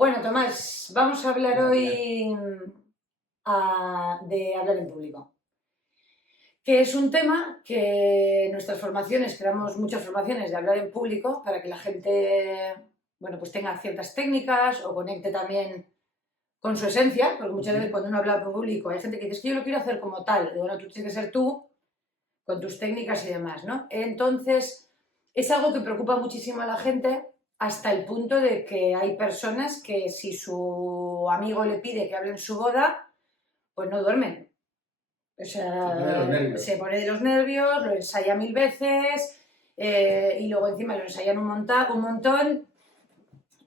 Bueno, Tomás, vamos a hablar hoy de hablar en público, que es un tema que en nuestras formaciones, creamos muchas formaciones de hablar en público para que la gente, bueno, pues tenga ciertas técnicas o conecte también con su esencia, porque muchas veces cuando uno habla en público hay gente que dice, es que yo lo quiero hacer como tal, y bueno, tú tienes que ser tú con tus técnicas y demás, ¿no? Entonces, es algo que preocupa muchísimo a la gente hasta el punto de que hay personas que si su amigo le pide que hable en su boda, pues no duermen. O sea, se pone de los nervios, lo ensaya 1000 veces y luego encima lo ensayan un montón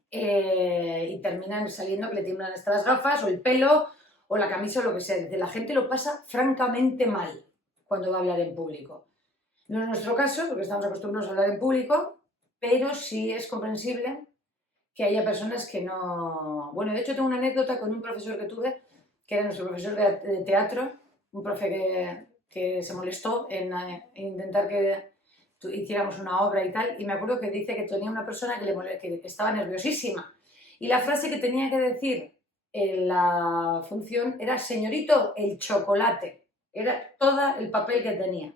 y terminan saliendo que le tiemblan hasta las gafas o el pelo o la camisa o lo que sea. La gente lo pasa francamente mal cuando va a hablar en público. No es nuestro caso, porque estamos acostumbrados a hablar en público, pero sí es comprensible que haya personas que no... Bueno, de hecho tengo una anécdota con un profesor que tuve, que era nuestro profesor de teatro, un profe que se molestó en intentar que hiciéramos una obra y tal, y me acuerdo que dice que tenía una persona que estaba nerviosísima, y la frase que tenía que decir en la función era señorito el chocolate, era todo el papel que tenía.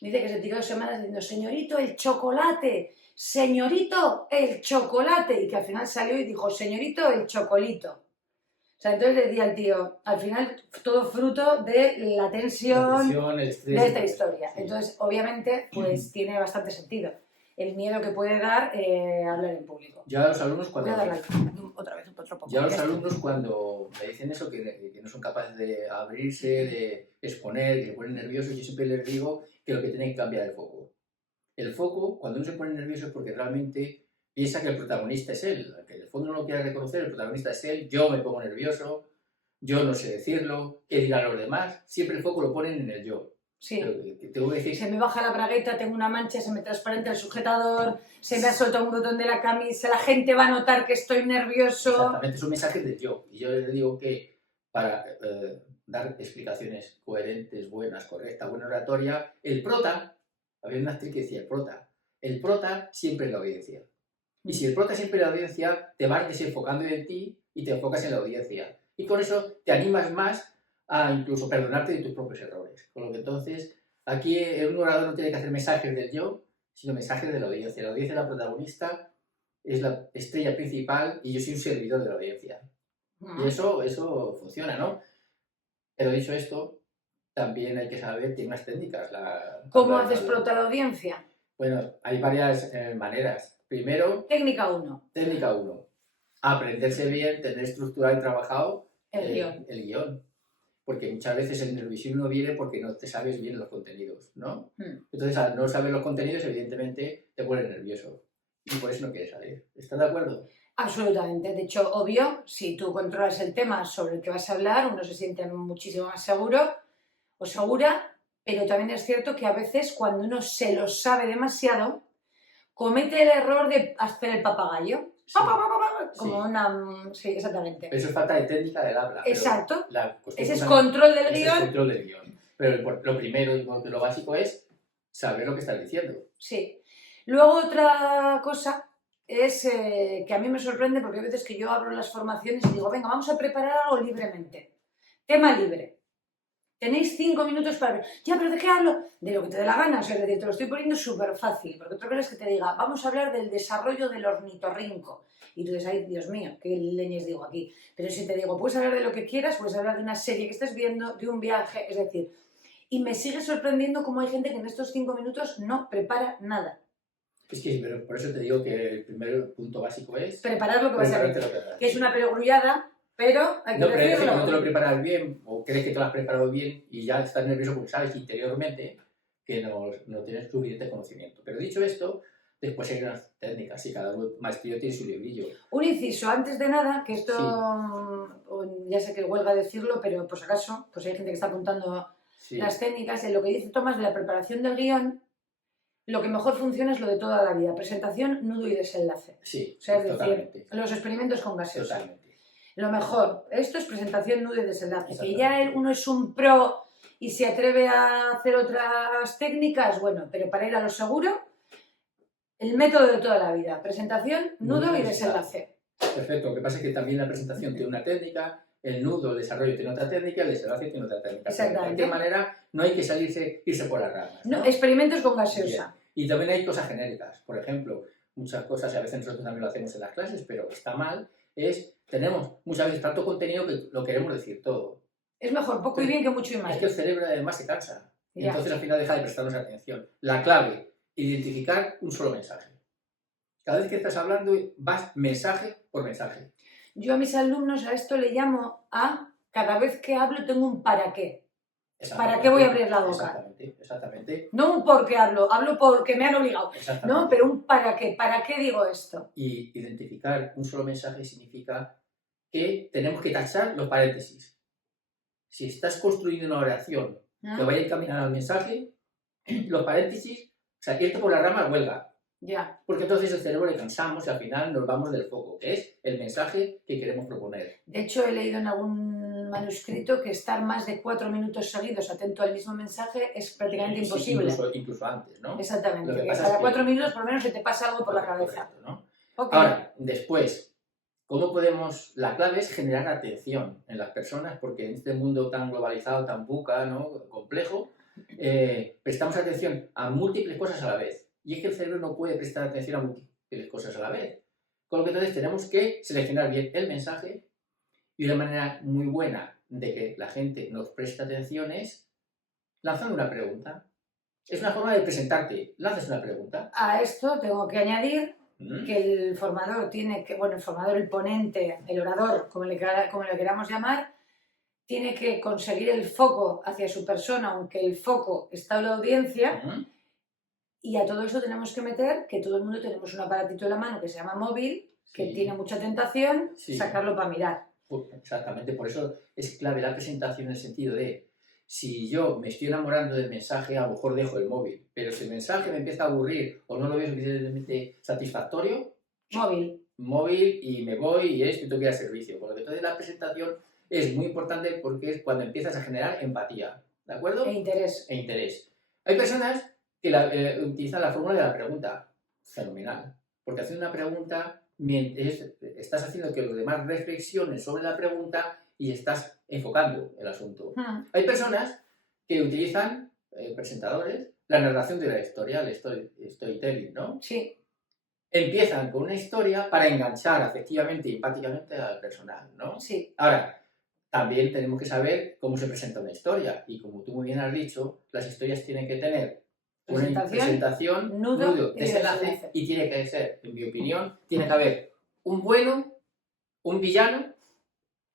Dice que se tiró semanas diciendo señorito el chocolate, señorito el chocolate, y que al final salió y dijo señorito el chocolito. O sea, entonces le decía al tío, al final todo fruto de la tensión el estrés de esta historia. Sí. Entonces, obviamente, pues tiene bastante sentido el miedo que puede dar hablar en público. Yo a los alumnos cuando... Voy a darle otra vez, otro poco. Yo a los alumnos cuando me dicen eso, que no son capaces de abrirse, de exponer, que se ponen nerviosos, yo siempre les digo que lo que tienen que cambiar el foco. El foco, cuando uno se pone nervioso es porque realmente piensa que el protagonista es él, que en el fondo no lo quiere reconocer, el protagonista es él, yo me pongo nervioso, yo no sé decirlo, qué dirán los demás, siempre el foco lo ponen en el yo. Sí. Pero tengo que decir... Se me baja la bragueta, tengo una mancha, se me transparenta el sujetador, se me ha soltado un botón de la camisa, la gente va a notar que estoy nervioso. Exactamente, son mensajes del yo. Y yo les digo que para dar explicaciones coherentes, buenas, correctas, buena oratoria, el prota, había una actriz que decía el prota siempre es la audiencia. Y si el prota siempre es la audiencia, te vas desenfocando en ti y te enfocas en la audiencia. Y con eso te animas más a incluso perdonarte de tus propios errores. Con lo que entonces, aquí un orador no tiene que hacer mensajes del yo, sino mensajes de la audiencia. La audiencia es la protagonista, es la estrella principal y yo soy un servidor de la audiencia. Y eso funciona, ¿no? Pero dicho esto, también hay que saber, tiene unas técnicas. ¿Cómo haces prota la audiencia? Bueno, hay varias maneras. Primero... Técnica 1. Técnica 1. Aprenderse bien, tener estructurado y trabajado el guión. Porque muchas veces el nerviosismo viene porque no te sabes bien los contenidos, ¿no? Entonces, al no saber los contenidos, evidentemente, te pones nervioso. Y por eso no quieres salir. ¿Estás de acuerdo? Absolutamente. De hecho, obvio, si tú controlas el tema sobre el que vas a hablar, uno se siente muchísimo más seguro o segura, pero también es cierto que a veces cuando uno se lo sabe demasiado, comete el error de hacer el papagayo. Sí. Como sí. una... Sí, exactamente. Pero eso es falta de técnica del habla. Exacto. Ese es control del guión. Es control del guión. Pero lo primero y lo básico es saber lo que estás diciendo. Sí. Luego otra cosa es que a mí me sorprende porque hay veces que yo abro las formaciones y digo, venga, vamos a preparar algo libremente. Tema libre. Tenéis 5 minutos para... Ya, pero ¿de qué hablo? De lo que te dé la gana. O sea, es decir, te lo estoy poniendo súper fácil. Porque otra cosa es que te diga, vamos a hablar del desarrollo del ornitorrinco. Y tú dices, ay, Dios mío, qué leñes digo aquí. Pero si te digo, puedes hablar de lo que quieras, puedes hablar de una serie que estés viendo, de un viaje, es decir... Y me sigue sorprendiendo cómo hay gente que en estos 5 minutos no prepara nada. Es que pero por eso te digo que el primer punto básico es... Preparar lo que vas a ver. Que es una perogrullada, pero hay que decirlo. Pero no te lo preparas bien, o crees que te lo has preparado bien y ya estás nervioso porque sabes interiormente que no tienes suficiente conocimiento. Pero dicho esto, después hay unas técnicas y cada maestrillo tiene su librillo. Un inciso, antes de nada, que esto ya sé que huelga decirlo, pero por si acaso, pues hay gente que está apuntando las técnicas. En lo que dice Tomás de la preparación del guión, lo que mejor funciona es lo de toda la vida. Presentación, nudo y desenlace. Sí, o sea, es decir, los experimentos con gaseosa. Totalmente. Lo mejor, esto es presentación, nudo y desenlace. Que ya uno es un pro y se atreve a hacer otras técnicas, bueno, pero para ir a lo seguro, el método de toda la vida. Presentación, nudo y desenlace. Perfecto, lo que pasa es que también la presentación tiene una técnica, el nudo, el desarrollo tiene otra técnica, el desenlace tiene otra técnica. De cualquier manera, no hay que irse por las ramas, ¿no? No, experimentos con gaseosa. Bien. Y también hay cosas genéricas. Por ejemplo, muchas cosas, y a veces nosotros también lo hacemos en las clases, pero está mal, tenemos muchas veces tanto contenido que lo queremos decir todo. Es mejor poco y bien que mucho y mal. Es que el cerebro además se cansa. Y entonces al final deja de prestarnos atención. La clave, identificar un solo mensaje. Cada vez que estás hablando, vas mensaje por mensaje. Yo a mis alumnos a esto le llamo cada vez que hablo tengo un para qué. ¿Para qué voy a abrir la boca? Exactamente. No un por qué hablo porque me han obligado. No, pero un para qué digo esto. Y identificar un solo mensaje significa que tenemos que tachar los paréntesis. Si estás construyendo una oración que vaya encaminada al mensaje, los paréntesis, o sea, irte por la rama huelga. Ya. Porque entonces el cerebro le cansamos y al final nos vamos del foco, que es el mensaje que queremos proponer. De hecho, he leído en algún manuscrito que estar más de 4 minutos seguidos atento al mismo mensaje es prácticamente imposible. Incluso antes, ¿no? Exactamente, que cada 4 minutos por lo menos se te pasa algo por la cabeza. Correcto, ¿no? Okay. Ahora, después, ¿cómo podemos...? La clave es generar atención en las personas, porque en este mundo tan globalizado, tan buca, ¿no? Complejo, prestamos atención a múltiples cosas a la vez. Y es que el cerebro no puede prestar atención a múltiples cosas a la vez. Con lo que entonces tenemos que seleccionar bien el mensaje y una manera muy buena de que la gente nos preste atención es lanzando una pregunta. Es una forma de presentarte. Lanzas una pregunta. A esto tengo que añadir que el formador el ponente, el orador, como le queramos llamar, tiene que conseguir el foco hacia su persona, aunque el foco está en la audiencia. Y a todo eso tenemos que meter que todo el mundo tenemos un aparatito en la mano que se llama móvil, que tiene mucha tentación, sacarlo para mirar. Exactamente, por eso es clave la presentación en el sentido de, si yo me estoy enamorando del mensaje, a lo mejor dejo el móvil, pero si el mensaje me empieza a aburrir o no lo veo suficientemente satisfactorio, móvil y me voy y esto y tengo que ir al servicio. Porque entonces la presentación es muy importante porque es cuando empiezas a generar empatía, ¿de acuerdo? E interés. Hay personas que utilizan la fórmula de la pregunta. Fenomenal. Porque haciendo una pregunta, estás haciendo que los demás reflexionen sobre la pregunta y estás enfocando el asunto. Hay personas que utilizan, presentadores, la narración de la historia, el storytelling, ¿no? Sí. Empiezan con una historia para enganchar afectivamente y empáticamente al personal, ¿no? Sí. Ahora, también tenemos que saber cómo se presenta una historia. Y como tú muy bien has dicho, las historias tienen que tener una presentación, nudo, desenlace, y tiene que ser, en mi opinión, tiene que haber un bueno, un villano,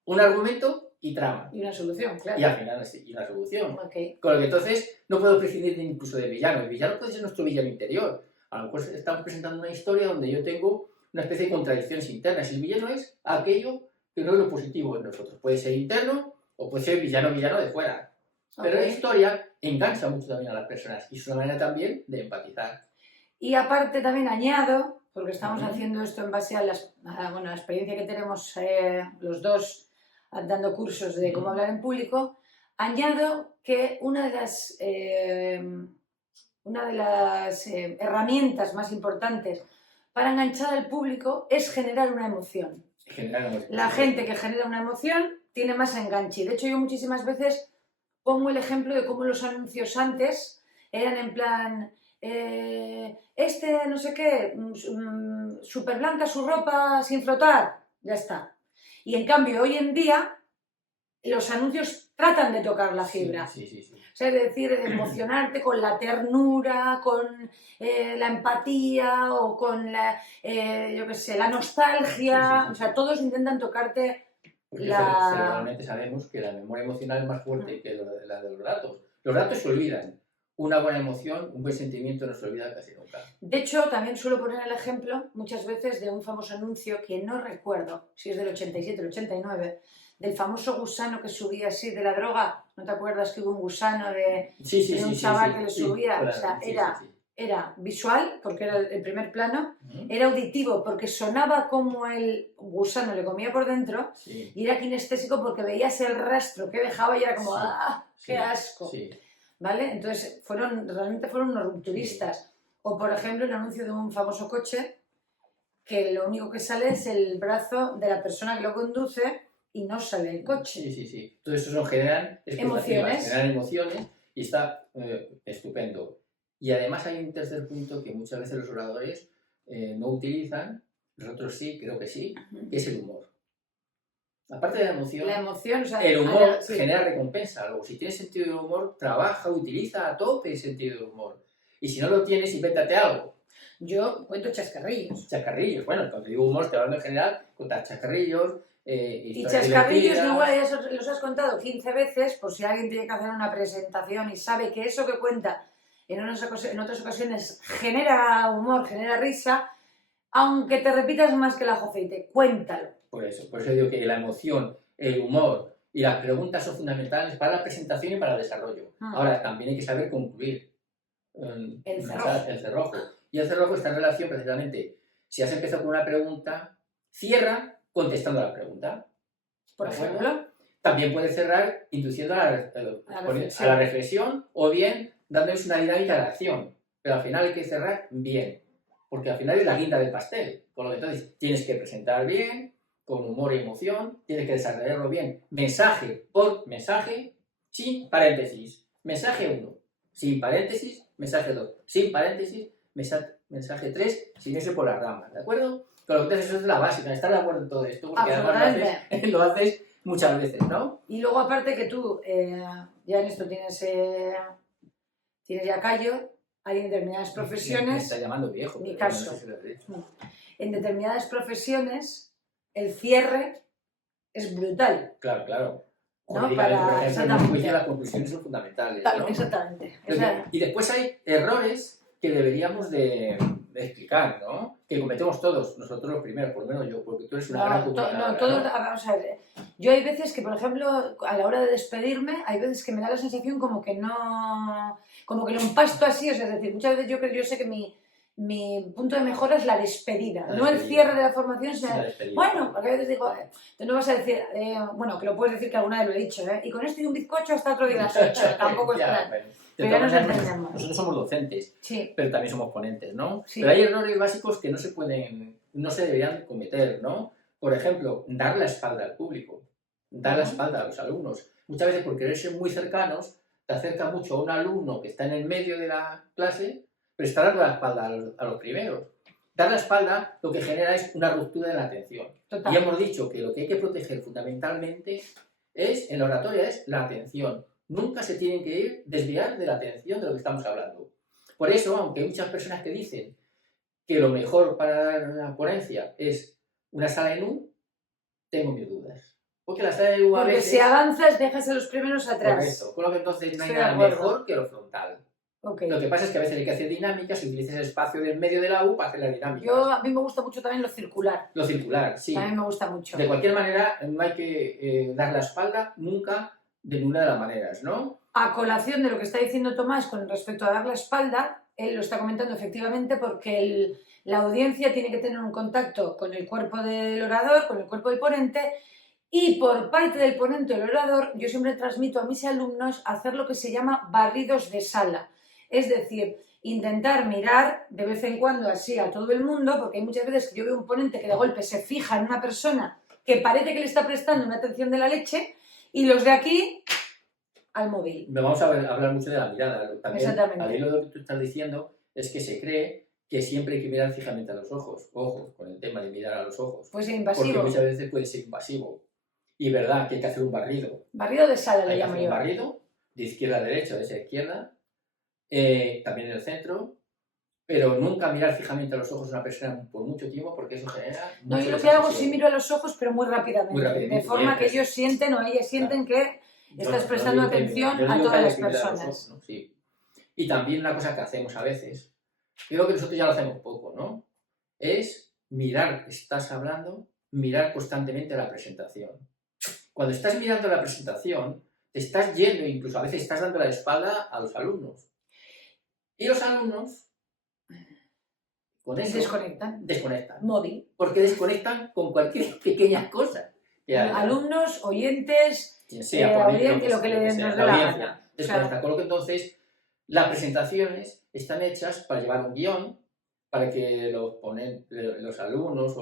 un argumento y trama. Y una solución, claro. Y al final, y una solución. Con lo que entonces no puedo prescindir incluso del villano. El villano puede ser nuestro villano interior. A lo mejor estamos presentando una historia donde yo tengo una especie de contradicciones internas. El villano es aquello que no es lo positivo en nosotros. Puede ser interno o puede ser villano de fuera. Pero la historia engancha mucho también a las personas y es una manera también de empatizar. Y aparte también añado, porque estamos haciendo esto en base a la experiencia que tenemos los dos dando cursos de cómo hablar en público, añado que una de las herramientas más importantes para enganchar al público es generar una emoción. La gente que genera una emoción tiene más enganche. De hecho, yo muchísimas veces pongo el ejemplo de cómo los anuncios antes eran en plan, no sé qué, súper blanca su ropa sin frotar, ya está. Y en cambio, hoy en día, los anuncios tratan de tocar la fibra. Sí. O sea, es decir, de emocionarte con la ternura, con la empatía o con la nostalgia. O sea, todos intentan tocarte. Porque cerebralmente sabemos que la memoria emocional es más fuerte que la de los datos. Los datos se olvidan. Una buena emoción, un buen sentimiento no se olvida casi nunca. De hecho, también suelo poner el ejemplo muchas veces de un famoso anuncio que no recuerdo si es del 87 o el 89, del famoso gusano que subía así de la droga. ¿No te acuerdas que hubo un gusano de un chaval que le subía? Claro, o sea, era visual, porque era el primer plano, era auditivo, porque sonaba como el gusano le comía por dentro, y era kinestésico porque veías el rastro que dejaba y era como ¡ah, qué asco! ¿Vale? Entonces, realmente fueron unos rupturistas. O, por ejemplo, el anuncio de un famoso coche que lo único que sale es el brazo de la persona que lo conduce y no sale el coche. Sí, sí, sí. Todo eso nos generan expectativas, generan emociones y está estupendo. Y además hay un tercer punto que muchas veces los oradores no utilizan, nosotros sí, creo que sí, que es el humor. Aparte de La emoción, o sea, el humor sí. genera recompensa. Luego, si tienes sentido del humor, trabaja, utiliza a tope el sentido del humor. Y si no lo tienes, invéntate algo. Yo cuento chascarrillos. Chascarrillos, bueno, cuando digo humor, te hablo en general, contar chascarrillos. Y chascarrillos igual ya los has contado 15 veces, por si alguien tiene que hacer una presentación y sabe que eso que cuenta en otras ocasiones genera humor, genera risa, aunque te repitas más que el ajo aceite, cuéntalo. Por eso digo que la emoción, el humor y las preguntas son fundamentales para la presentación y para el desarrollo. Ahora, también hay que saber concluir el cerrojo. Y el cerrojo está en relación precisamente, si has empezado con una pregunta, cierra contestando a la pregunta. Por ejemplo. También puedes cerrar induciendo a la reflexión o bien dándoles una dinámica de acción. Pero al final hay que cerrar bien, porque al final es la guinda del pastel. Por lo que entonces tienes que presentar bien, con humor y emoción, tienes que desarrollarlo bien, mensaje por mensaje, sin paréntesis. Mensaje 1, sin paréntesis, mensaje 2, sin paréntesis, mensaje 3, sin irse por las ramas, ¿de acuerdo? Con lo que entonces eso es la básica, estar de acuerdo en todo esto, porque además lo haces muchas veces, ¿no? Y luego aparte que tú ya en esto tienes ya callo, hay en determinadas profesiones... Me está llamando viejo. Mi caso. No sé si lo he dicho. En determinadas profesiones el cierre es brutal. Claro, claro. ¿No? Para, las conclusiones son fundamentales, ¿no? Exactamente. Y después hay errores que deberíamos de explicar, ¿no? Que cometemos todos, nosotros los primeros, por lo menos yo, porque tú eres una gran comunicadora. Todos, vamos a ver, yo hay veces que, por ejemplo, a la hora de despedirme, hay veces que me da la sensación como que no, como que lo empasto así, o sea, es decir, muchas veces yo sé que mi punto de mejora es la despedida, no el cierre de la formación, sino bueno, porque a veces digo, tú no vas a decir, bueno, que lo puedes decir que alguna vez lo he dicho, y con esto y un bizcocho hasta otro día lo has hecho, tampoco es plan. Pero ya nos entendemos. Nosotros somos docentes, sí, pero también somos ponentes, ¿no? Sí. Pero hay errores básicos que no se deberían cometer, ¿no? Por ejemplo, dar la espalda al público, dar la espalda a los alumnos. Muchas veces por querer ser muy cercanos, te acerca mucho a un alumno que está en el medio de la clase, pero está dando la espalda a los primeros. Dar la espalda lo que genera es una ruptura de la atención. Total. Y hemos dicho que lo que hay que proteger fundamentalmente en la oratoria es la atención. Nunca se tienen que desviar de la atención de lo que estamos hablando. Por eso, aunque hay muchas personas que dicen que lo mejor para dar una ponencia es una sala en U, tengo mis dudas. Porque la sala en U a veces... si avanzas, dejas a los primeros atrás. Correcto. Con lo que entonces no hay nada mejor que lo frontal. Okay. Lo que pasa es que a veces hay que hacer dinámicas y utilizas el espacio del medio de la U para hacer las dinámicas. A mí me gusta mucho también lo circular. Lo circular, sí. A mí me gusta mucho. De cualquier manera, no hay que dar la espalda nunca de ninguna de las maneras, ¿no? A colación de lo que está diciendo Tomás con respecto a dar la espalda, él lo está comentando efectivamente porque la audiencia tiene que tener un contacto con el cuerpo del orador, con el cuerpo del ponente, y por parte del ponente o el orador, yo siempre transmito a mis alumnos hacer lo que se llama barridos de sala. Es decir, intentar mirar de vez en cuando así a todo el mundo, porque hay muchas veces que yo veo un ponente que de golpe se fija en una persona que parece que le está prestando una atención de la leche, y los de aquí al móvil. Vamos a hablar mucho de la mirada. También, exactamente. Al hilo de lo que tú estás diciendo, es que se cree que siempre hay que mirar fijamente a los ojos. Ojo, con el tema de mirar a los ojos. Puede ser invasivo. Porque muchas veces puede ser invasivo. Y verdad que hay que hacer un barrido. Barrido de sala le llamo yo. Un barrido, de izquierda a derecha, de derecha a izquierda, también en el centro, pero nunca mirar fijamente a los ojos de una persona por mucho tiempo, porque eso genera... No, yo lo que hago sí miro a los ojos, pero muy rápidamente. De forma que ellos sienten o ellas sienten que estás prestando atención a todas las personas. Ojos, ¿no? Sí. Y también una cosa que hacemos a veces, creo que nosotros ya lo hacemos poco, ¿no? Es mirar, estás hablando, mirar constantemente la presentación. Cuando estás mirando la presentación, te estás yendo, incluso a veces estás dando la espalda a los alumnos. Y los alumnos con eso desconectan. Móvil. Porque desconectan con cualquier pequeña cosa. Alumnos, oyentes, quien sea, oyentes, lo que les dé la gana. Desconectan. Con lo que entonces las presentaciones están hechas para llevar un guión, para que los alumnos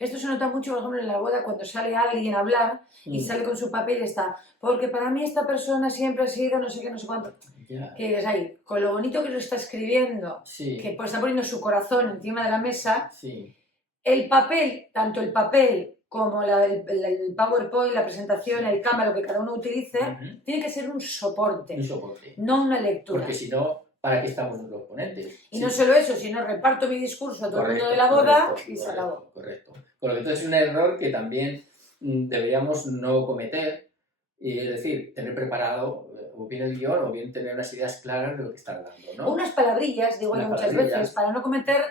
Esto se nota mucho, por ejemplo, en la boda, cuando sale alguien a hablar y sale con su papel y está, porque para mí esta persona siempre ha sido no sé qué, no sé cuánto. Ya. Que dices ahí, con lo bonito que lo está escribiendo, Sí, que pues está poniendo su corazón encima de la mesa, sí, el papel, tanto el papel como el PowerPoint, la presentación, el Canva, lo que cada uno utilice, ujú, tiene que ser un un soporte, soporte. no una lectura. Porque si no, ¿para qué estamos los ponentes? Y Sí. no solo eso, sino reparto mi discurso a todo el mundo de la Correcto, boda correcto, y se acabó. correcto. Con lo que entonces es un error que también deberíamos no cometer, y es decir, tener preparado o bien el guión o bien tener unas ideas claras de lo que está hablando, ¿no? Unas palabrillas, digo yo Unas muchas palabrillas. veces, para no cometer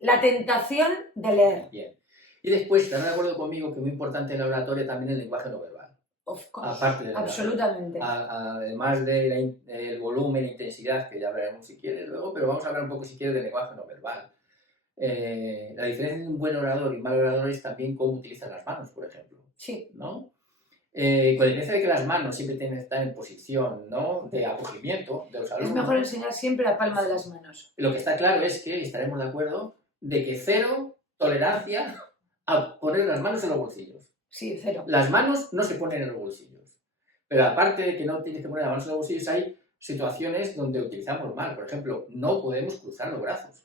la tentación de leer. Bien. Y después, estarán de acuerdo conmigo que es muy importante en la oratoria también el lenguaje no verbal. Of course, Aparte de absolutamente. además del volumen e intensidad, que ya hablaremos si quieres luego, pero vamos a hablar un poco si quieres del lenguaje no verbal. La diferencia de un buen orador y un mal orador es también cómo utilizan las manos, por ejemplo. Sí. ¿No? Con la diferencia de que las manos siempre tienen que estar en posición, ¿no?, de acogimiento de los alumnos. Es mejor enseñar siempre la palma de las manos. Lo que está claro es que estaremos de acuerdo de que cero tolerancia a poner las manos en los bolsillos. Sí, cero. Las manos no se ponen en los bolsillos. Pero aparte de que no tienes que poner las manos en los bolsillos, hay situaciones donde utilizamos mal. Por ejemplo, no podemos cruzar los brazos.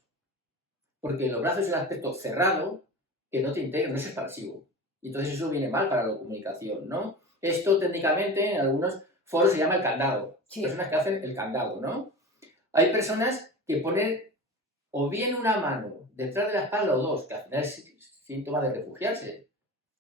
Porque los brazos es un aspecto cerrado que no te integra, no es expansivo. Y entonces eso viene mal para la comunicación, ¿no? Esto técnicamente en algunos foros se llama el candado. Sí. Personas que hacen el candado, ¿no? Hay personas que ponen o bien una mano detrás de la espalda o dos, que al final es síntoma de refugiarse.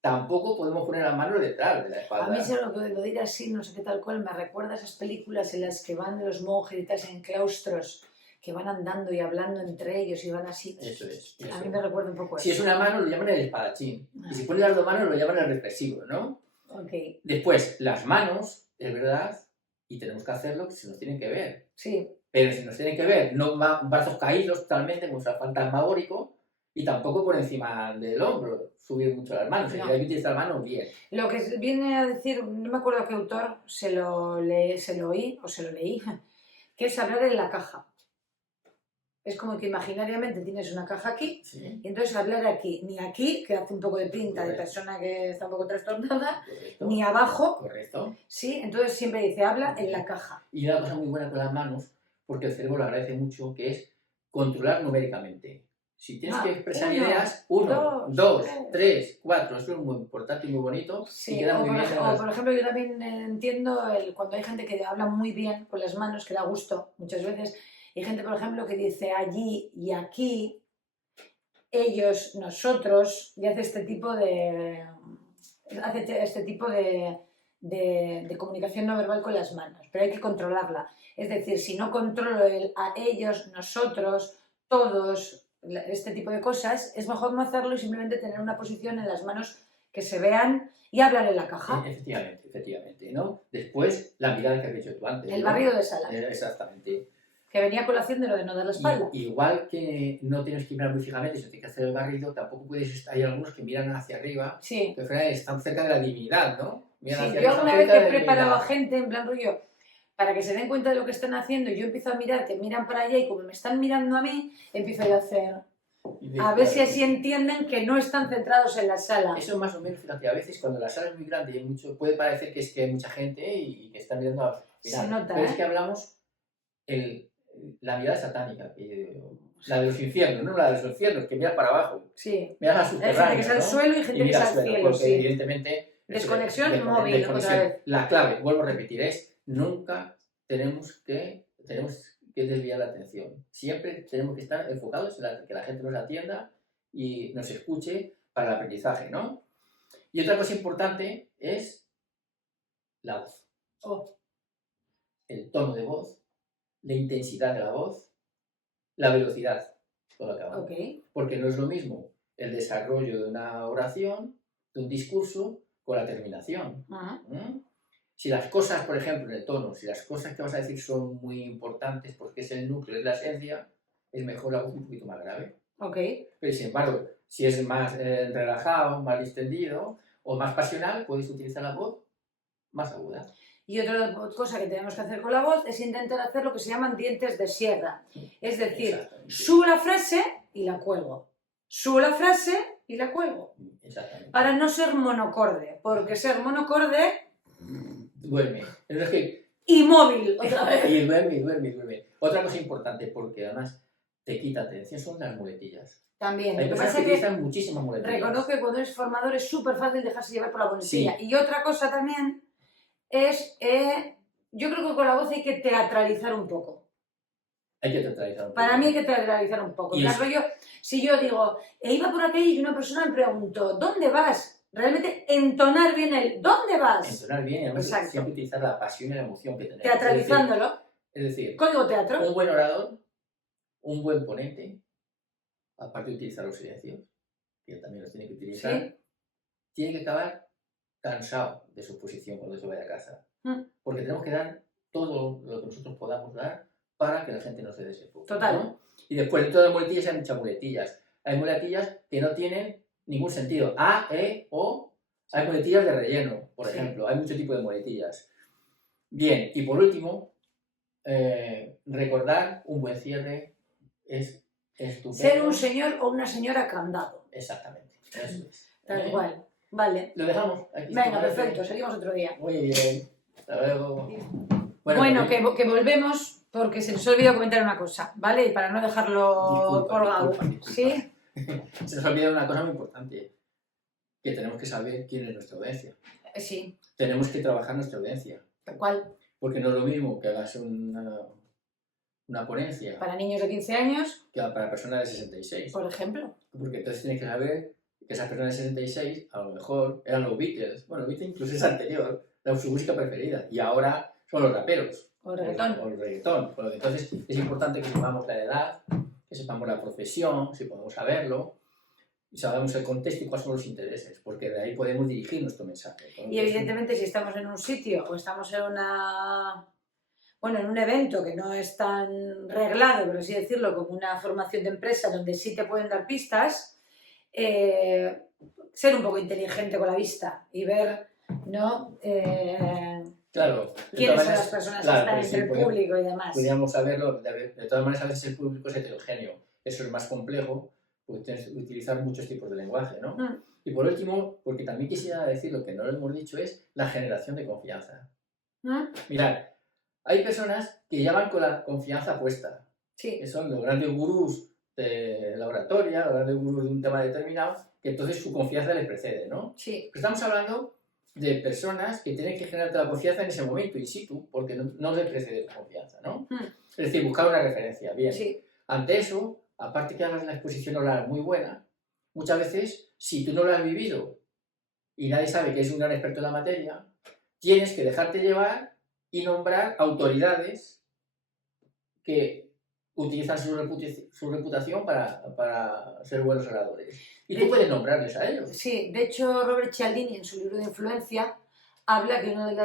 Tampoco podemos poner la mano detrás de la espalda. A mí eso lo de ir así, no sé qué tal cual, me recuerda a esas películas en las que van los monjes y tal en claustros, que van andando y hablando entre ellos y van así. Eso es. Eso. A mí me recuerda un poco eso. Si es una mano lo llaman el espadachín. Y si ponen las dos manos lo llaman el reflexivo, ¿no? Okay. Después, las manos, es verdad, y tenemos que hacerlo, que se nos tienen que ver. Sí. Pero si nos tienen que ver, no brazos caídos totalmente, como un fantasmagórico, y tampoco por encima del hombro, subir mucho las manos. No. Hay que utilizar las manos bien. Lo que viene a decir, no me acuerdo qué autor, se lo oí, que es hablar en la caja. Es como que imaginariamente tienes una caja aquí, sí. Y entonces hablar aquí, ni aquí, que hace un poco de pinta de persona que está un poco trastornada, ni abajo. Correcto. Sí, entonces siempre dice, habla en la caja. Y una cosa muy buena con las manos, porque el cerebro lo agradece mucho, que es controlar numéricamente. Si tienes que expresar ideas, 1, 2, 3, 4, eso es muy importante y muy bonito. Sí, y queda muy bien por ejemplo, yo también entiendo cuando hay gente que habla muy bien con las manos, que da gusto muchas veces, y gente, por ejemplo, que dice allí y aquí, ellos, nosotros, y hace este tipo de comunicación no verbal con las manos, pero hay que controlarla. Es decir, si no controlo el a ellos, nosotros, todos, este tipo de cosas, es mejor no hacerlo y simplemente tener una posición en las manos que se vean y hablar en la caja. Efectivamente, ¿no? Después, la mirada que has dicho tú antes. El barrido de sala. Exactamente. Que venía a colación de lo de no dar la espalda. Igual que no tienes que mirar muy fijamente, si tienes que hacer el barrido, tampoco puedes. Hay algunos que miran hacia arriba, sí. Que están cerca de la divinidad, ¿no? Miran sí, yo alguna vez he preparado a gente, en plan rollo, para que se den cuenta de lo que están haciendo, y yo empiezo a mirar, que miran para allá, y como me están mirando a mí, empiezo yo a hacer. A ver si así entienden que no están centrados en la sala. Eso más o menos, fíjate, a veces cuando la sala es muy grande y hay mucho, puede parecer que es que hay mucha gente y que están mirando a se nota, pero es que hablamos la mirada satánica, la de los infiernos, no la de los infiernos, que miras para abajo. Sí. Miras a subterráneo, hay gente que es al suelo y gente que es al cielo. Porque sí. evidentemente... Desconexión móvil, otra vez. La clave, vuelvo a repetir, es nunca tenemos que desviar la atención. Siempre tenemos que estar enfocados en que la gente nos atienda y nos escuche para el aprendizaje, ¿no? Y otra cosa importante es la voz. Oh. El tono de voz, la intensidad de la voz, la velocidad. Todo acabado. Okay. Porque no es lo mismo el desarrollo de una oración, de un discurso, con la terminación. Uh-huh. Si las cosas, por ejemplo, en el tono, si las cosas que vas a decir son muy importantes porque es el núcleo, es la esencia, es mejor la voz un poquito más grave. Okay. Pero sin embargo, si es más relajado, más distendido o más pasional, puedes utilizar la voz más aguda. Y otra cosa que tenemos que hacer con la voz es intentar hacer lo que se llaman dientes de sierra. Es decir, Exactamente. subo la frase y la cuelgo. Subo la frase y la cuelgo. Exactamente. Para no ser monocorde, porque ser monocorde Duerme. Es que y móvil otra vez. y duerme. Otra cosa importante, porque además te quita atención, son las muletillas. También. Hay Lo que personas pasa que es que utilizan muchísimas muletillas. reconozco que cuando eres formador es súper fácil dejarse llevar por la muletilla. Sí. Y otra cosa también es, yo creo que con la voz hay que teatralizar un poco. Hay que teatralizar un poco. Para mí hay que teatralizar un poco. Y En es- caso si yo digo, iba por aquí y una persona me preguntó, ¿dónde vas? Realmente entonar bien el ¿dónde vas? Entonar bien y además Exacto. siempre utilizar la pasión y la emoción que tenemos. Teatralizándolo. Es decir, Código teatro. un buen orador, un buen ponente, aparte de utilizar los silencios, que también los tiene que utilizar, Sí. tiene que acabar cansado de su posición cuando se vaya a casa. Mm. Porque tenemos que dar todo lo que nosotros podamos dar para que la gente no se desenfoque. Total. ¿no? Y después de todas las muletillas hay muchas muletillas. Hay muletillas que no tienen ningún sentido. A, E, O. Hay muletillas de relleno, por Sí. ejemplo. Hay mucho tipo de muletillas. Bien, y por último, recordar un buen cierre es estupendo. Ser un señor o una señora candado. Exactamente. Eso es. Tal cual. Vale. Lo dejamos aquí. Venga, ¿te parece? perfecto. Seguimos otro día. Muy bien. Hasta luego. Bueno, pues, que volvemos porque se nos olvidó comentar una cosa, ¿vale? Y para no dejarlo colgado. disculpa. ¿Sí? Se nos olvida una cosa muy importante, que tenemos que saber quién es nuestra audiencia. Sí, Tenemos que trabajar nuestra audiencia, tal cual. porque no es lo mismo que hagas una ponencia Para niños de 15 años, que para personas de 66, por ejemplo. porque entonces tienes que saber que esas personas de 66 a lo mejor eran los Beatles, bueno, los Beatles incluso es anterior, era su música preferida, y ahora son los raperos. O el reggaetón. O el reggaetón. Bueno, entonces es importante que sepamos la edad, que sepamos la profesión, si podemos saberlo, y sabemos el contexto y cuáles son los intereses, porque de ahí podemos dirigir nuestro mensaje. Y evidentemente si estamos en un sitio o estamos en en un evento que no es tan reglado, por así decirlo, como una formación de empresa donde sí te pueden dar pistas, ser un poco inteligente con la vista y ver, ¿no? Claro. ¿Quiénes son las personas que están entre el público y demás? Podríamos saberlo, de todas maneras a veces el público es heterogéneo, eso es más complejo, porque tienes que utilizar muchos tipos de lenguaje, ¿no? Y por último, porque también quisiera decir lo que no lo hemos dicho, es la generación de confianza. Mirad, hay personas que ya van con la confianza puesta, Sí. que son los grandes gurús de la oratoria, los grandes gurús de un tema determinado, que entonces su confianza les precede, ¿no? Sí. Pero estamos hablando de personas que tienen que generarte la confianza en ese momento, in situ, porque no les precede su confianza, ¿no? Es decir, buscar una referencia, bien. Sí. Ante eso, aparte que hagas la exposición oral muy buena, muchas veces, si tú no lo has vivido y nadie sabe que eres un gran experto en la materia, tienes que dejarte llevar y nombrar autoridades que utilizan su reputación para ser buenos oradores. Y tú puedes nombrarles a ellos. Sí, de hecho Robert Cialdini en su libro de influencia habla que uno de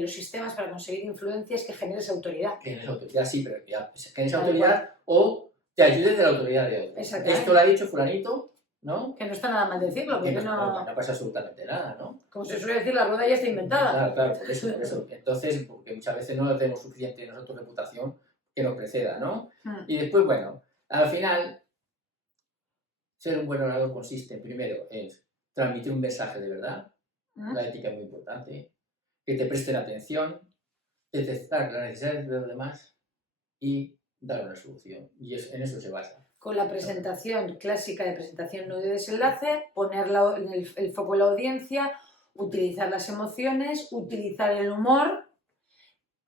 los sistemas para conseguir influencia es que generes autoridad. Que generes autoridad, sí, pero ya generes autoridad o te ayudes de la autoridad de otros. Esto lo ha dicho fulanito, ¿no? Que no está nada mal decirlo, porque no pasa absolutamente nada, ¿no? Como se suele decir, la rueda ya está inventada. Claro, por eso. Entonces, porque muchas veces no tenemos suficiente nosotros reputación que nos preceda, ¿no? Y después, bueno, al final, ser un buen orador consiste, primero, en transmitir un mensaje de verdad, la ética es muy importante, que te presten atención, detectar las necesidades de los demás y dar una solución. Y en eso se basa. Con la presentación clásica de presentación, nudo y desenlace, poner el foco en la audiencia, utilizar las emociones, utilizar el humor,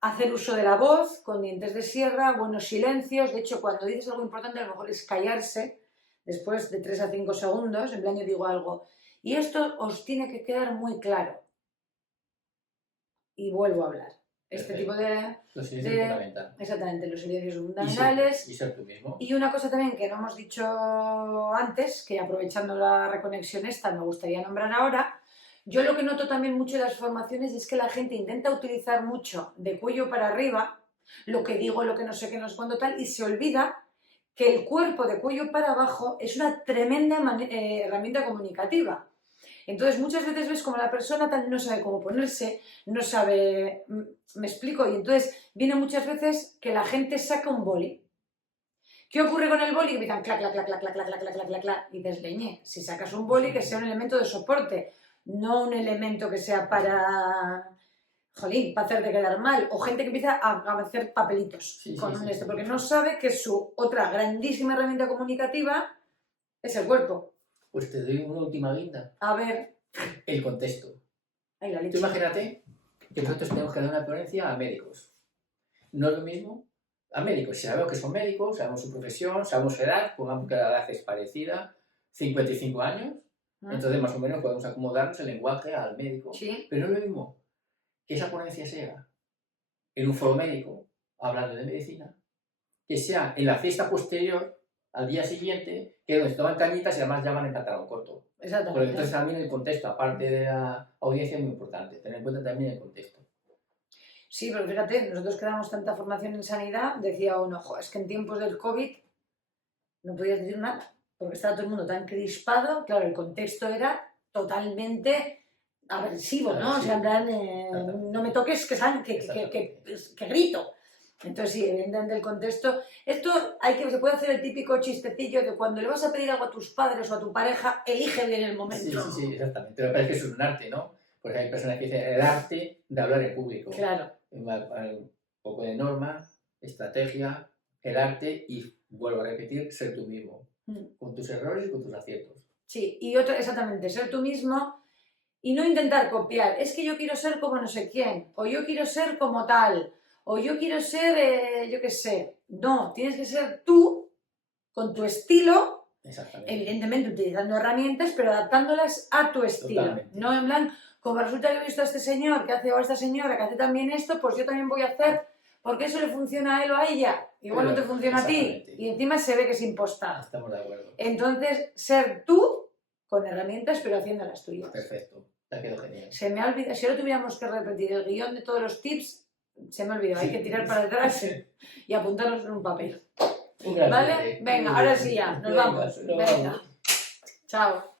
hacer uso de la voz con dientes de sierra, buenos silencios. De hecho, cuando dices algo importante, a lo mejor es callarse después de 3 a 5 segundos, en plan yo digo algo. Y esto os tiene que quedar muy claro. Y vuelvo a hablar. Este tipo de... Los silencios es fundamental. Exactamente, los silencios son fundamentales. Y ser tú mismo. Y una cosa también que no hemos dicho antes, que aprovechando la reconexión esta me gustaría nombrar ahora, yo lo que noto también mucho en las formaciones es que la gente intenta utilizar mucho de cuello para arriba, lo que digo, lo que no sé qué, no sé cuándo tal, y se olvida que el cuerpo de cuello para abajo es una tremenda herramienta comunicativa. Entonces muchas veces ves como la persona tal no sabe cómo ponerse, no sabe, me explico, y entonces viene muchas veces que la gente saca un boli. ¿Qué ocurre con el boli? Que empiezan clac, clac, clac, clac, clac, clac, clac, clac, clac, clac, y dices, leñe, si sacas un boli que sea un elemento de soporte, no un elemento que sea para, jolín, para hacerte quedar mal, o gente que empieza a hacer papelitos con esto, porque no sabe que su otra grandísima herramienta comunicativa es el cuerpo. Pues te doy una última guinda. A ver, El contexto. ahí la Tú leche. imagínate que nosotros tenemos que dar una ponencia a médicos. No es lo mismo a médicos. Si sabemos que son médicos, sabemos su profesión, sabemos su edad, pongamos que la edad es parecida, 55 años, entonces más o menos podemos acomodarnos el lenguaje al médico. Sí. Pero no es lo mismo que esa ponencia sea en un foro médico, hablando de medicina, que sea en la fiesta posterior, al día siguiente, que donde se toman cañitas y además llaman en pantalón corto. Exactamente. Porque entonces también el contexto, aparte de la audiencia, es muy importante. Tener en cuenta también el contexto. Sí, pero fíjate, nosotros que damos tanta formación en sanidad, decía uno, "Jo, es que en tiempos del COVID no podías decir nada, porque estaba todo el mundo tan crispado, claro, el contexto era totalmente agresivo, ¿no? O sea, en plan, no me toques que grito. Entonces, sí, evidentemente el contexto... Esto se puede hacer el típico chistecillo de cuando le vas a pedir algo a tus padres o a tu pareja, elige bien el momento. Sí, exactamente. Pero parece que eso es un arte, ¿no? Porque hay personas que dicen el arte de hablar en público. Claro. Un poco de norma, estrategia, el arte y, vuelvo a repetir, ser tú mismo. Con tus errores y con tus aciertos. Sí, y otra, exactamente, ser tú mismo y no intentar copiar. Es que yo quiero ser como no sé quién, o yo quiero ser como tal, o yo quiero ser, yo qué sé. No, tienes que ser tú, con tu estilo, evidentemente utilizando herramientas, pero adaptándolas a tu estilo. Totalmente. No en plan, como resulta que he visto a este señor que hace, o a esta señora que hace también esto, pues yo también voy a hacer, porque eso le funciona a él o a ella. Igual Pero, no te funciona a ti. Y encima se ve que es impostado. Estamos de acuerdo. Entonces, ser tú con herramientas, pero haciéndolas tuyas. Perfecto. Te ha quedado genial. Se me ha olvidado, si ahora tuviéramos que repetir el guión de todos los tips, se me ha olvidado. Hay que tirar para atrás y apuntarlos en un papel. ¿Vale? Venga, ahora sí ya. Nos vamos. Venga. Chao.